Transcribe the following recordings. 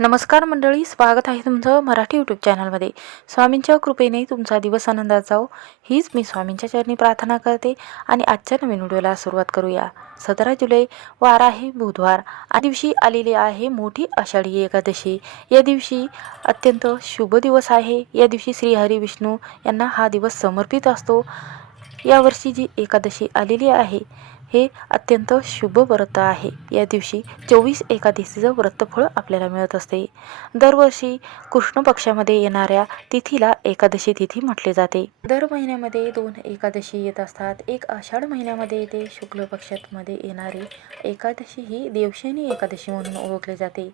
नमस्कार मंडळी स्वागत आहे तुमचं मराठी यूट्यूब चॅनलमध्ये स्वामींच्या कृपेने तुमचा दिवस आनंदात जाओ हीच मी स्वामींच्या चरणी प्रार्थना करते आणि आजच्या नवीन व्हिडिओला सुरुवात करूया. सतरा जुलै वार आहे बुधवार. या दिवशी आलेली आहे मोठी आषाढी एकादशी. या दिवशी अत्यंत शुभ दिवस आहे. या दिवशी श्रीहरी विष्णू यांना हा दिवस समर्पित असतो. यावर्षी जी एकादशी आलेली आहे हे अत्यंत शुभ व्रत आहे. या दिवशी चोवीस एकादशीचं व्रतफळ आपल्याला मिळत असते. दरवर्षी कृष्ण पक्षामध्ये येणाऱ्या तिथीला एकादशी तिथी म्हटले जाते. दर महिन्यामध्ये दोन एकादशी येत असतात. एक आषाढ महिन्यामध्ये येते शुक्ल पक्षामध्ये येणारी एकादशी ही देवशनी एकादशी म्हणून ओळखली जाते.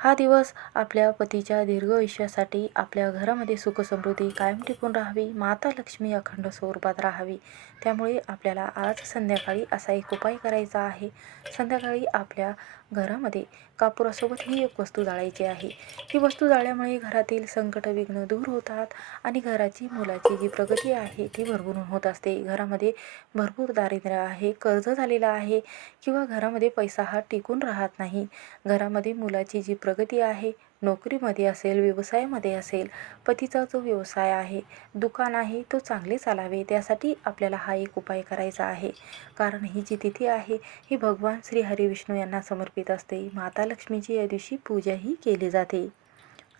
हा दिवस आपल्या पतीच्या दीर्घ आयुष्यासाठी आपल्या घरामध्ये सुखसमृद्धी कायम टिकून राहावी माता लक्ष्मी अखंड स्वरूपात राहावी. त्यामुळे आपल्याला आज संध्याकाळी असा एक उपाय करायचा आहे. संध्याकाळी आपल्या घरामध्ये कापुरासोबत ही एक वस्तू जाळायची आहे. ही वस्तू जाळल्यामुळे घरातील संकट विघ्न दूर होतात आणि घराची मुलाची जी प्रगती आहे ती भरभरून होत असते. घरामध्ये भरपूर दारिद्र्य आहे कर्ज झालेलं आहे किंवा घरामध्ये पैसा हा टिकून राहत नाही. घरामध्ये मुलाची जी प्रगती आहे नोकरीमध्ये असेल व्यवसायामध्ये असेल पतीचा जो व्यवसाय आहे दुकान आहे तो चांगले चालावे त्यासाठी आपल्याला हा एक उपाय करायचा आहे. कारण ही जी तिथी आहे ही भगवान श्री हरिविष्णू यांना समर्पित असते. माता लक्ष्मीची या दिवशी पूजाही केली जाते.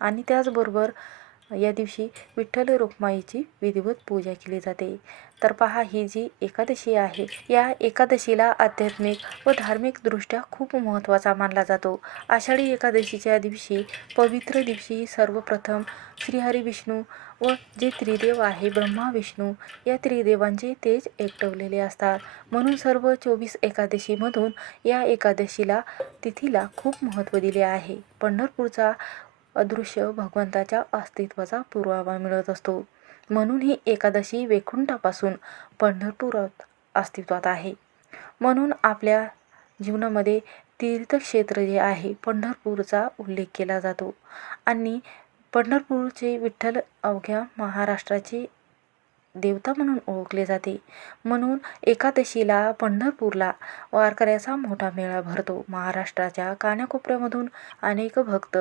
आणि त्याचबरोबर या दिवशी विठ्ठल रुक्माईची विधिवत पूजा केली जाते. तर पहा ही जी एकादशी आहे या एकादशीला आध्यात्मिक व धार्मिकदृष्ट्या खूप महत्त्वाचा मानला जातो. आषाढी एकादशीच्या दिवशी पवित्र दिवशी सर्वप्रथम श्रीहरी विष्णू व जे त्रिदेव आहे ब्रह्मा विष्णू या त्रिदेवांचे तेज एकटवलेले असतात. म्हणून सर्व चोवीस एकादशीमधून या एकादशीला तिथीला खूप महत्त्व दिले आहे. पंढरपूरचा अदृश्य भगवंताच्या अस्तित्वाचा पुरावा मिळत असतो. म्हणून ही एकादशी वैकुंठापासून पंढरपुरात अस्तित्वात आहे. म्हणून आपल्या जीवनामध्ये तीर्थक्षेत्र जे आहे पंढरपूरचा उल्लेख केला जातो. आणि पंढरपूरचे विठ्ठल अवघ्या महाराष्ट्राचे देवता म्हणून ओळखले जाते. म्हणून एकादशीला पंढरपूरला वारकऱ्याचा मोठा मेळा भरतो. महाराष्ट्राच्या कानाकोपऱ्यामधून अनेक भक्त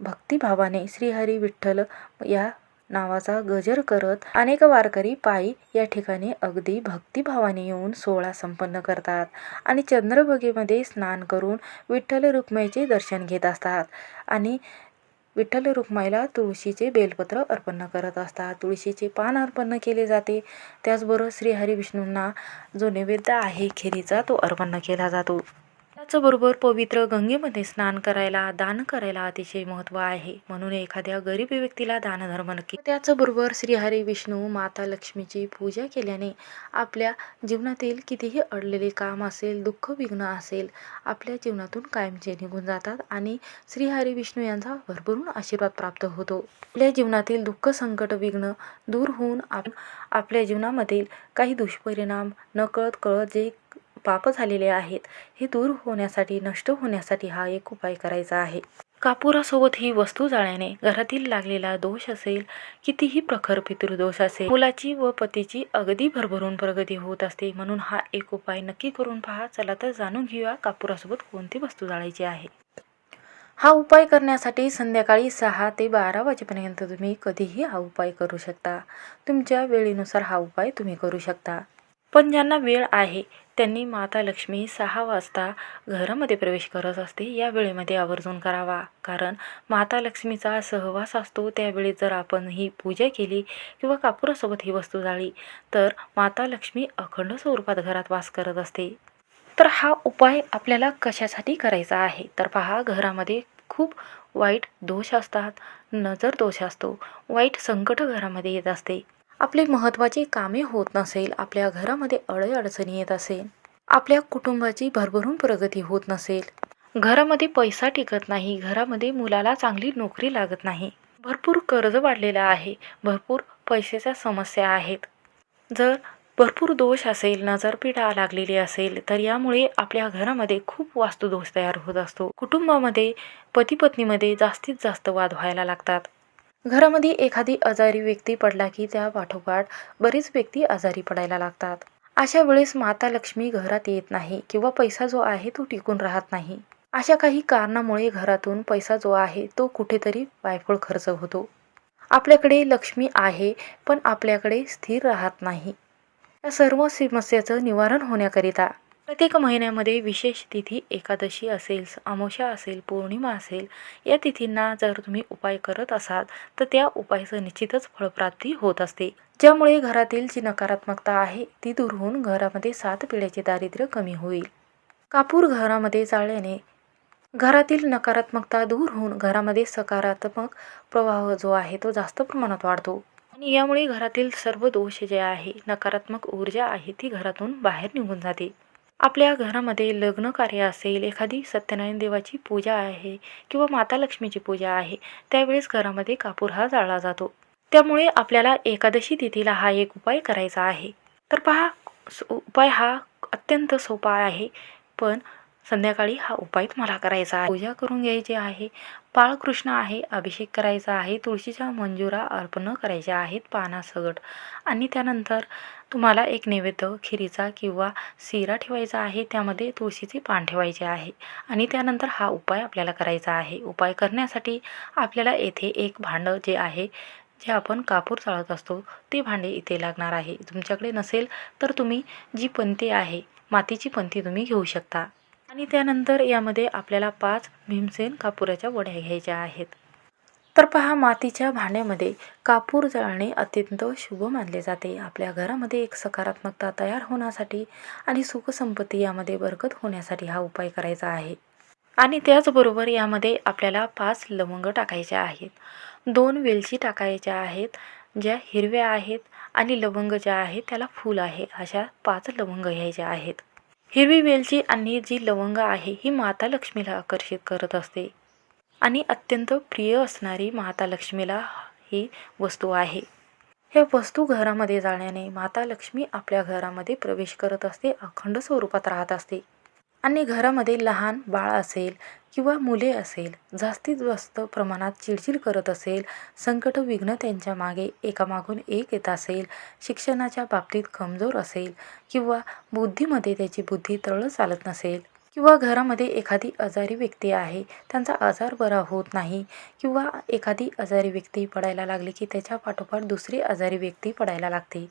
भक्तिभावाने श्रीहरी विठ्ठल या नावाचा गजर करत अनेक वारकरी पायी या ठिकाणी अगदी भक्तिभावाने येऊन सोहळा संपन्न करतात आणि चंद्रभागेमध्ये स्नान करून विठ्ठल रुक्माईचे दर्शन घेत असतात आणि विठ्ठल रुक्माईला तुळशीचे बेलपत्र अर्पण करत असतात. तुळशीचे पान अर्पण केले जाते. त्याचबरोबर श्रीहरी विष्णूंना जो नैवेद्य आहे खिरीचा तो अर्पण केला जातो. त्याचबरोबर पवित्र गंगेमध्ये स्नान करायला दान करायला अतिशय महत्त्व आहे. म्हणून एखाद्या गरीब व्यक्तीला दानधर्म नक्की. त्याचबरोबर श्रीहरी विष्णू माता लक्ष्मीची पूजा केल्याने आपल्या जीवनातील कितीही अडलेले काम असेल दुःख विघ्न असेल आपल्या जीवनातून कायमचे निघून जातात आणि श्रीहरी विष्णू यांचा भरभरून आशीर्वाद प्राप्त होतो. आपल्या जीवनातील दुःख संकट विघ्न दूर होऊन आप आपल्या जीवनामधील काही दुष्परिणाम नकळत कळत जे पाप झालेले आहेत. हे दूर होण्यासाठी नष्ट होण्यासाठी हा एक उपाय करायचा आहे. कापुरासोबत ही वस्तू जाळ्याने घरातील लागलेला दोष असेल कितीही प्रखर पितृदोष असेल मुलाची व पतीची अगदी भरभरून प्रगती होत असते म्हणून हा एक उपाय नक्की करून पहा. चला तर जाणून घेऊया कापुरासोबत कोणती वस्तू जाळायची आहे. हा उपाय करण्यासाठी संध्याकाळी सहा ते बारा वाजेपर्यंत तुम्ही कधीही हा उपाय करू शकता. तुमच्या वेळेनुसार हा उपाय तुम्ही करू शकता. पण ज्यांना वेळ आहे त्यांनी माता लक्ष्मी सहा वाजता घरामध्ये प्रवेश करत असते या वेळेमध्ये आवर्जून करावा. कारण माता लक्ष्मीचा सहवास असतो त्यावेळी जर आपण ही पूजा केली किंवा कापुरासोबत ही वस्तू जाळी तर माता लक्ष्मी अखंड स्वरूपात घरात वास करत असते. तर हा उपाय आपल्याला कशासाठी करायचा आहे? तर पहा घरामध्ये खूप वाईट दोष असतात. नजर दोष असतो. वाईट संकट घरामध्ये येत असते. आपले महत्त्वाची कामे होत नसेल आपल्या घरामध्ये अडे अडचणी येत असेल आपल्या कुटुंबाची भरभरून प्रगती होत नसेल घरामध्ये पैसा टिकत नाही घरामध्ये मुलाला चांगली नोकरी लागत नाही भरपूर कर्ज वाढलेलं आहे भरपूर पैशाच्या समस्या आहेत. जर भरपूर दोष असेल नजरपीडा लागलेली असेल तर यामुळे आपल्या घरामध्ये खूप वास्तुदोष तयार होत असतो. कुटुंबामध्ये पती पत्नीमध्ये जास्तीत जास्त वाद व्हायला लागतात. घरामध्ये एखादी आजारी व्यक्ती पडला की त्या पाठोपाठ बरीच व्यक्ती आजारी पडायला लागतात. अशा वेळेस माता लक्ष्मी घरात येत नाही किंवा पैसा जो आहे तो टिकून राहत नाही. अशा काही कारणामुळे घरातून पैसा जो आहे तो कुठेतरी वायफळ खर्च होतो. आपल्याकडे लक्ष्मी आहे पण आपल्याकडे स्थिर राहत नाही. या सर्व समस्याचं निवारण होण्याकरिता प्रत्येक महिन्यामध्ये विशेष तिथी एकादशी असेल अमावस्या असेल पौर्णिमा असेल या तिथींना जर तुम्ही उपाय करत असाल तर त्या उपायाचं निश्चितच फळप्राप्ती होत असते. ज्यामुळे घरातील जी नकारात्मकता आहे ती दूर होऊन घरामध्ये सात पिढ्याचे दारिद्र्य कमी होईल. कापूर घरामध्ये जाळल्याने घरातील नकारात्मकता दूर होऊन घरामध्ये सकारात्मक प्रवाह जो आहे तो जास्त प्रमाणात वाढतो. आणि यामुळे घरातील सर्व दोष जे आहे नकारात्मक ऊर्जा आहे ती घरातून बाहेर निघून जाते. आपल्या घरामध्ये लग्न कार्य असेल एखादी सत्यनारायण देवाची पूजा आहे किंवा माता लक्ष्मीची पूजा आहे त्यावेळेस घरामध्ये कापूर हा जाळला जातो. त्यामुळे आपल्याला एकादशी तिथीला हा एक उपाय करायचा आहे. तर पहा स- उपाय हा अत्यंत सोपा आहे पण संध्याकाळी हा उपाय तुम्हाला करायचा आहे. पूजा करून घ्यायची आहे बाळकृष्ण आहे अभिषेक करायचा आहे तुळशीच्या मंजुरा अर्पण करायच्या आहेत पानासगट आणि त्यानंतर तुम्हाला एक नैवेद्य खिरीचा किंवा शिरा ठेवायचा आहे त्यामध्ये तुळशीचे पान ठेवायचे आहे आणि त्यानंतर हा उपाय आपल्याला करायचा आहे. उपाय करण्यासाठी आपल्याला येथे एक भांडं जे आहे जे आपण कापूर चाळत असतो ते भांडे इथे लागणार आहे. तुमच्याकडे नसेल तर तुम्ही जी पंथी आहे मातीची पंथी तुम्ही घेऊ शकता. आणि त्यानंतर यामध्ये आपल्याला पाच भीमसेन कापुराच्या वड्या घ्यायच्या आहेत. तर पहा मातीच्या भांड्यामध्ये कापूर जाळणे अत्यंत शुभ मानले जाते. आपल्या घरामध्ये एक सकारात्मकता तयार होण्यासाठी आणि सुखसंपत्ती यामध्ये बरकत होण्यासाठी हा उपाय करायचा आहे. आणि त्याचबरोबर यामध्ये आपल्याला पाच लवंग टाकायचे आहेत. दोन वेलची टाकायच्या आहेत ज्या हिरव्या आहेत आणि लवंग ज्या आहेत त्याला फूल आहे. अशा पाच लवंग घ्यायच्या आहेत. हिरवी वेलची आणि जी लवंग आहे ही माता लक्ष्मीला आकर्षित करत असते. आणि अत्यंत प्रिय असणारी माता लक्ष्मीला ही वस्तू आहे. ह्या वस्तू घरामध्ये जाण्याने माता लक्ष्मी आपल्या घरामध्ये प्रवेश करत असते अखंड स्वरूपात राहत असते. आणि घरामध्ये लहान बाळ असेल किंवा मुले असेल जास्तीत जास्त प्रमाणात चिडचिड करत असेल संकट विघ्न त्यांच्या मागे एकामागून एक येत असेल शिक्षणाच्या बाबतीत कमजोर असेल किंवा बुद्धीमध्ये त्याची बुद्धी तळ चालत नसेल किंवा घरामध्ये एखादी आजारी व्यक्ती आहे त्यांचा आजार बरा होत नाही किंवा एखादी आजारी व्यक्ती पडायला लागली की त्याच्या पाठोपाठ दुसरी आजारी व्यक्ती पडायला लागते.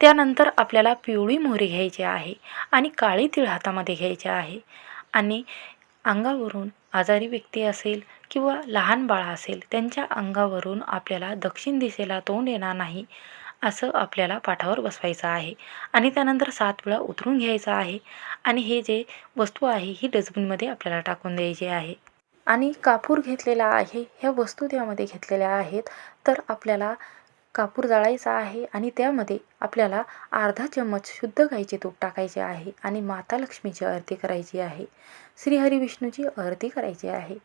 त्यानंतर आपल्याला पिवळी मोहरी घ्यायची आहे आणि काळी तीळ हातामध्ये घ्यायची आहे. आणि अंगावरून आजारी व्यक्ती असेल किंवा लहान बाळ असेल त्यांच्या अंगावरून आपल्याला दक्षिण दिशेला तोंड येणार नाही. असं आपल्याला पाठावर बसवायचं आहे. आणि त्यानंतर सात वेळा उतरून घ्यायचं आहे. आणि हे जे वस्तू आहे ही डस्टबिनमध्ये आपल्याला टाकून द्यायची आहे. आणि कापूर घेतलेला आहे. ह्या वस्तू त्यामध्ये घेतलेल्या आहेत. तर आपल्याला कापूर जाळायचा आहे. आणि त्यामध्ये आपल्याला अर्धा चम्मच शुद्ध गाईचे तूप टाकायचे आहे. आणि माता लक्ष्मीची आरती करायची आहे. श्रीहरी विष्णूची आरती करायची आहे.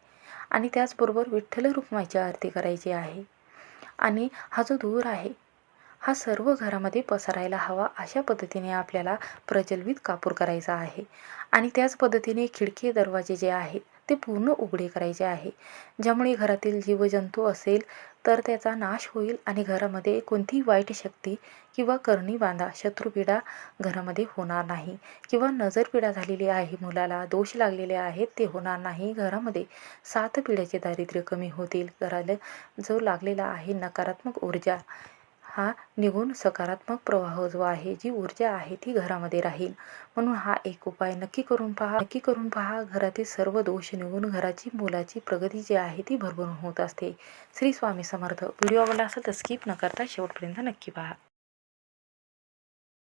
आणि त्याचबरोबर विठ्ठल रुक्माईची आरती करायची आहे. आणि हा जो धूर आहे हा सर्व घरामध्ये पसरायला हवा अशा पद्धतीने आपल्याला प्रज्वलित कापूर करायचा आहे. आणि त्याच पद्धतीने खिडकी दरवाजे जे आहेत ते पूर्ण उघडे करायचे आहे. ज्यामुळे घरातील जीवजंतू असेल तर त्याचा नाश होईल आणि घरामध्ये कोणतीही वाईट शक्ती किंवा करणी बांधा शत्रुपीडा घरामध्ये होणार नाही. किंवा नजरपीडा झालेली आहे मुलाला दोष लागलेले आहेत ते होणार नाही. घरामध्ये सात पिढ्याचे दारिद्र्य कमी होतील. घराला जो लागलेला आहे नकारात्मक ऊर्जा हा निघून सकारात्मक प्रवाह जो आहे जी ऊर्जा आहे ती घरामध्ये राहील. म्हणून हा एक उपाय नक्की करून पहा. नक्की करून पहा घरातील सर्व दोष निघून घराची मुलाची प्रगती जी आहे ती भरभरून होत असते. श्री स्वामी समर्थ. व्हिडिओ आवडला असेल तर स्किप न करता शेवटपर्यंत नक्की पहा.